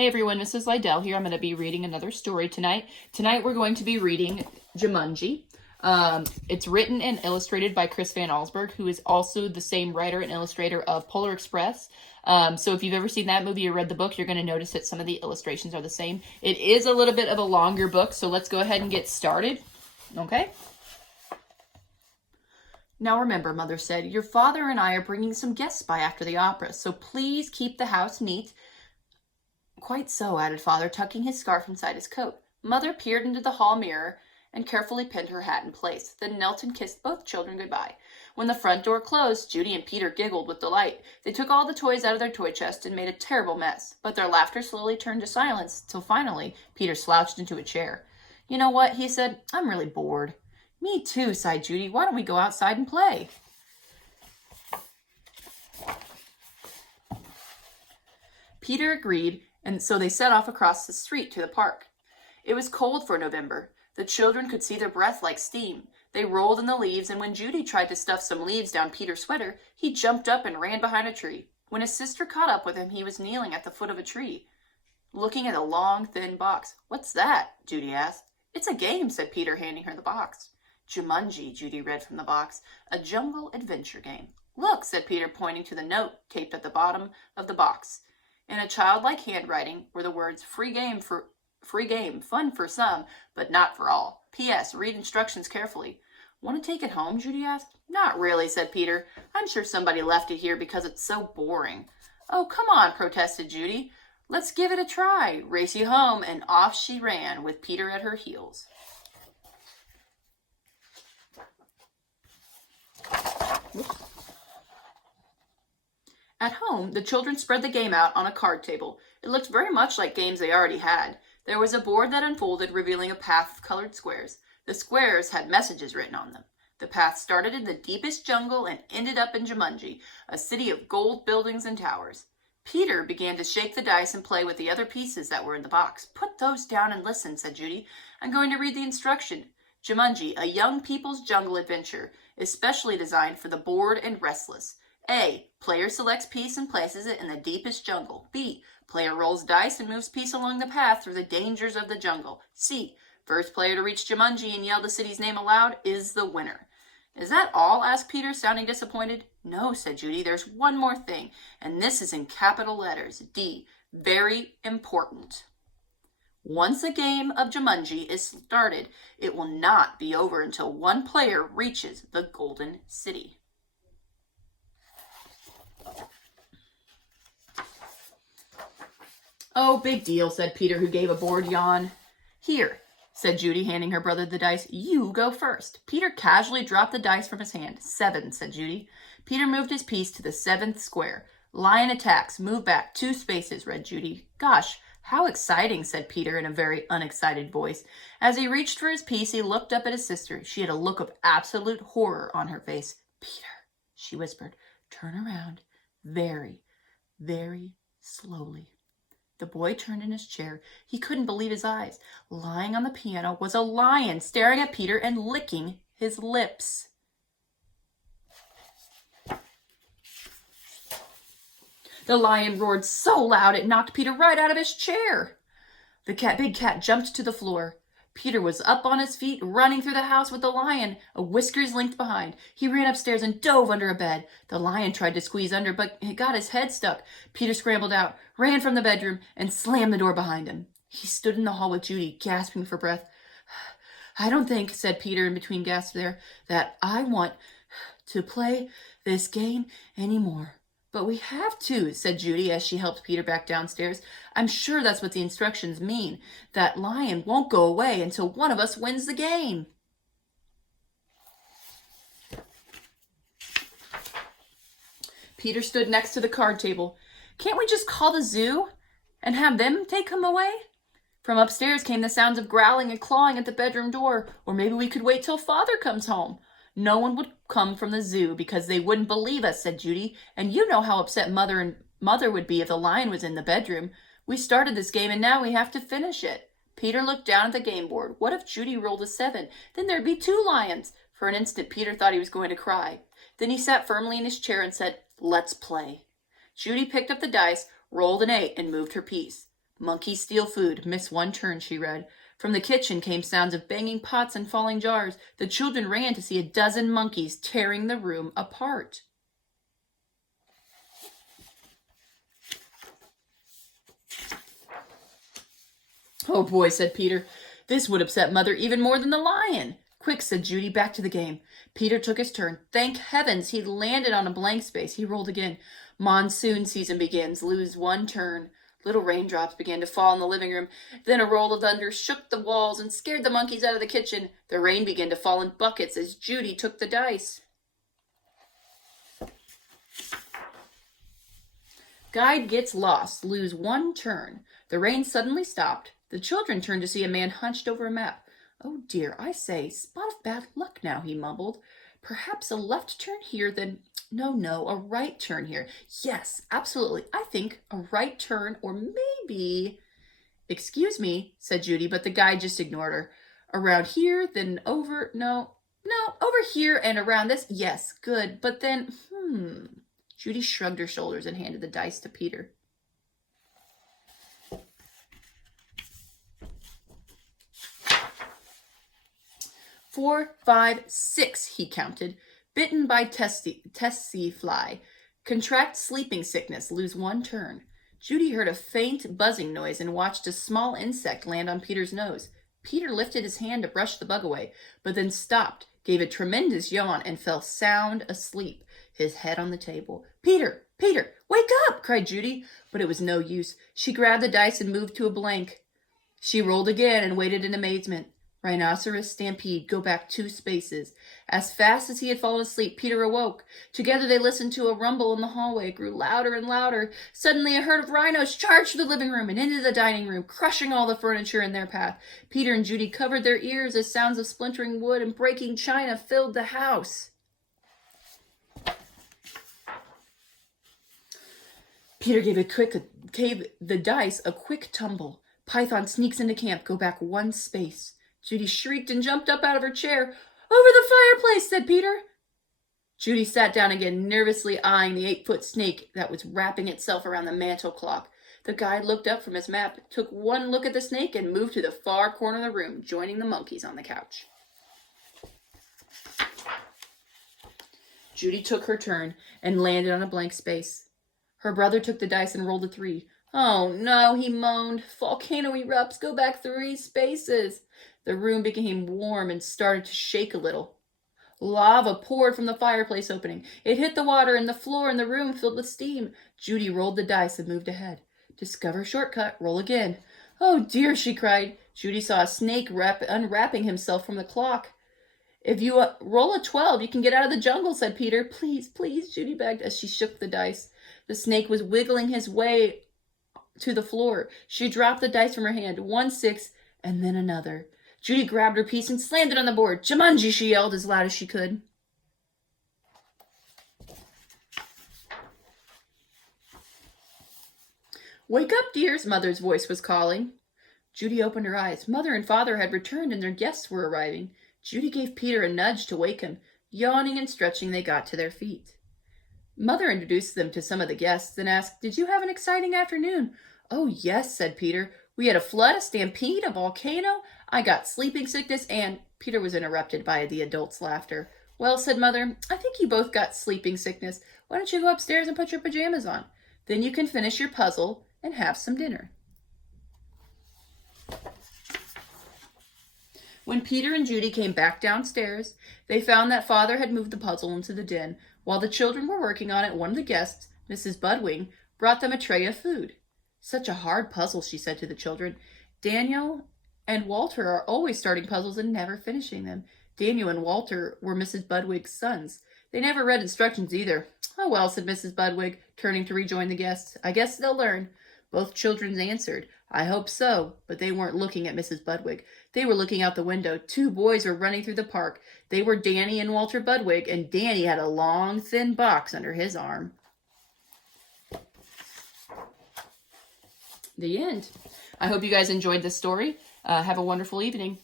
Hey everyone, this is Leidel here. I'm going to be reading another story tonight. Tonight we're going to be reading Jumanji. It's written and illustrated by Chris Van Allsburg, who is also the same writer and illustrator of Polar Express. So if you've ever seen that movie or read the book, you're going to notice that some of the illustrations are the same. It is a little bit of a longer book, so let's go ahead and get started. Okay? Now remember, Mother said, your father and I are bringing some guests by after the opera, so please keep the house neat. Quite so, added Father, tucking his scarf inside his coat. Mother peered into the hall mirror and carefully pinned her hat in place, then knelt and kissed both children goodbye. When the front door closed, Judy and Peter giggled with delight. They took all the toys out of their toy chest and made a terrible mess, but their laughter slowly turned to silence, till finally Peter slouched into a chair. You know what, he said, I'm really bored. Me too, sighed Judy. Why don't we go outside and play? Peter agreed, and so they set off across the street to the park. It was cold for November. The children could see their breath like steam. They rolled in the leaves, and when Judy tried to stuff some leaves down Peter's sweater, he jumped up and ran behind a tree. When his sister caught up with him, he was kneeling at the foot of a tree, looking at a long, thin box. What's that? Judy asked. It's a game, said Peter, handing her the box. Jumanji, Judy read from the box, a jungle adventure game. Look, said Peter, pointing to the note taped at the bottom of the box. In a childlike handwriting were the words, free game, fun for some, but not for all. P.S. Read instructions carefully. Want to take it home, Judy asked. Not really, said Peter. I'm sure somebody left it here because it's so boring. Oh, come on, protested Judy. Let's give it a try. Race you home, and off she ran, with Peter at her heels. Whoops. At home, the children spread the game out on a card table. It looked very much like games they already had. There was a board that unfolded, revealing a path of colored squares. The squares had messages written on them. The path started in the deepest jungle and ended up in Jumanji, a city of gold buildings and towers. Peter began to shake the dice and play with the other pieces that were in the box. Put those down and listen, said Judy. I'm going to read the instruction. Jumanji, a young people's jungle adventure, especially designed for the bored and restless. A. Player selects piece and places it in the deepest jungle. B. Player rolls dice and moves piece along the path through the dangers of the jungle. C. First player to reach Jumanji and yell the city's name aloud is the winner. Is that all? Asked Peter, sounding disappointed. No, said Judy. There's one more thing, and this is in capital letters. D. Very important. Once a game of Jumanji is started, it will not be over until one player reaches the Golden City. Oh, big deal, said Peter, who gave a bored yawn. Here, said Judy, handing her brother the dice. You go first. Peter casually dropped the dice from his hand. 7, said Judy. Peter moved his piece to the 7th square. Lion attacks. Move back 2 spaces, read Judy. Gosh, how exciting, said Peter in a very unexcited voice. As he reached for his piece, he looked up at his sister. She had a look of absolute horror on her face. Peter, she whispered, turn around very, very slowly. The boy turned in his chair. He couldn't believe his eyes. Lying on the piano was a lion, staring at Peter and licking his lips. The lion roared so loud it knocked Peter right out of his chair. The big cat jumped to the floor. Peter was up on his feet, running through the house with the lion, a whiskers linked behind. He ran upstairs and dove under a bed. The lion tried to squeeze under, but he got his head stuck. Peter scrambled out, ran from the bedroom, and slammed the door behind him. He stood in the hall with Judy, gasping for breath. I don't think, said Peter in between gasps there, that I want to play this game anymore. But we have to, said Judy as she helped Peter back downstairs. I'm sure that's what the instructions mean. That lion won't go away until one of us wins the game. Peter stood next to the card table. Can't we just call the zoo and have them take him away? From upstairs came the sounds of growling and clawing at the bedroom door. Or maybe we could wait till Father comes home. No one would come from the zoo because they wouldn't believe us, said Judy. And you know how upset Mother would be if the lion was in the bedroom. We started this game and now we have to finish it. Peter looked down at the game board. What if Judy rolled a 7? Then there'd be 2 lions. For an instant, Peter thought he was going to cry. Then he sat firmly in his chair and said, let's play. Judy picked up the dice, rolled an 8, and moved her piece. Monkeys steal food, miss one turn, she read. From the kitchen came sounds of banging pots and falling jars. The children ran to see a dozen monkeys tearing the room apart. Oh boy, said Peter. This would upset Mother even more than the lion. Quick, said Judy, back to the game. Peter took his turn. Thank heavens, he landed on a blank space. He rolled again. Monsoon season begins. Lose one turn. Little raindrops began to fall in the living room. Then a roll of thunder shook the walls and scared the monkeys out of the kitchen. The rain began to fall in buckets as Judy took the dice. Guide gets lost. Lose one turn. The rain suddenly stopped. The children turned to see a man hunched over a map. Oh dear, I say, spot of bad luck now, he mumbled. Perhaps a left turn here, then... No, a right turn here. Yes, absolutely. I think a right turn, or maybe... Excuse me, said Judy, but the guide just ignored her. Around here, then over... No, over here and around this. Yes, good, but then... Judy shrugged her shoulders and handed the dice to Peter. "4, 5, 6, he counted. Bitten by tsetse fly. Contract sleeping sickness. Lose one turn. Judy heard a faint buzzing noise and watched a small insect land on Peter's nose. Peter lifted his hand to brush the bug away, but then stopped, gave a tremendous yawn, and fell sound asleep, his head on the table. Peter, wake up, cried Judy, but it was no use. She grabbed the dice and moved to a blank. She rolled again and waited in amazement. Rhinoceros, stampede, go back 2 spaces. As fast as he had fallen asleep, Peter awoke. Together they listened to a rumble in the hallway. It grew louder and louder. Suddenly a herd of rhinos charged through the living room and into the dining room, crushing all the furniture in their path. Peter and Judy covered their ears as sounds of splintering wood and breaking china filled the house. Peter gave the dice a quick tumble. Python sneaks into camp. Go back 1 space. Judy shrieked and jumped up out of her chair. Over the fireplace, said Peter. Judy sat down again, nervously eyeing the 8-foot snake that was wrapping itself around the mantel clock. The guide looked up from his map, took one look at the snake, and moved to the far corner of the room, joining the monkeys on the couch. Judy took her turn and landed on a blank space. Her brother took the dice and rolled a 3. Oh no, he moaned. Volcano erupts. Go back 3 spaces. The room became warm and started to shake a little. Lava poured from the fireplace opening. It hit the water and the floor, and the room filled with steam. Judy rolled the dice and moved ahead. Discover shortcut. Roll again. Oh dear, she cried. Judy saw a snake unwrapping himself from the clock. If you roll a 12, you can get out of the jungle, said Peter. Please, Judy begged as she shook the dice. The snake was wiggling his way to the floor. She dropped the dice from her hand. 1 6, and then another. Judy grabbed her piece and slammed it on the board. Jumanji, she yelled as loud as she could. Wake up, dears, Mother's voice was calling. Judy opened her eyes. Mother and Father had returned and their guests were arriving. Judy gave Peter a nudge to wake him. Yawning and stretching, they got to their feet. Mother introduced them to some of the guests and asked, Did you have an exciting afternoon? Oh, yes, said Peter. We had a flood, a stampede, a volcano. I got sleeping sickness, and... Peter was interrupted by the adults' laughter. Well, said Mother, I think you both got sleeping sickness. Why don't you go upstairs and put your pajamas on? Then you can finish your puzzle and have some dinner. When Peter and Judy came back downstairs, they found that Father had moved the puzzle into the den. While the children were working on it, one of the guests, Mrs. Budwing, brought them a tray of food. Such a hard puzzle, she said to the children. Daniel and Walter are always starting puzzles and never finishing them. Daniel and Walter were Mrs. Budwig's sons. They never read instructions either. Oh well, said Mrs. Budwig, turning to rejoin the guests. I guess they'll learn. Both children answered, I hope so, but they weren't looking at Mrs. Budwig. They were looking out the window. 2 boys were running through the park. They were Danny and Walter Budwig, and Danny had a long, thin box under his arm. The end. I hope you guys enjoyed this story. Have a wonderful evening.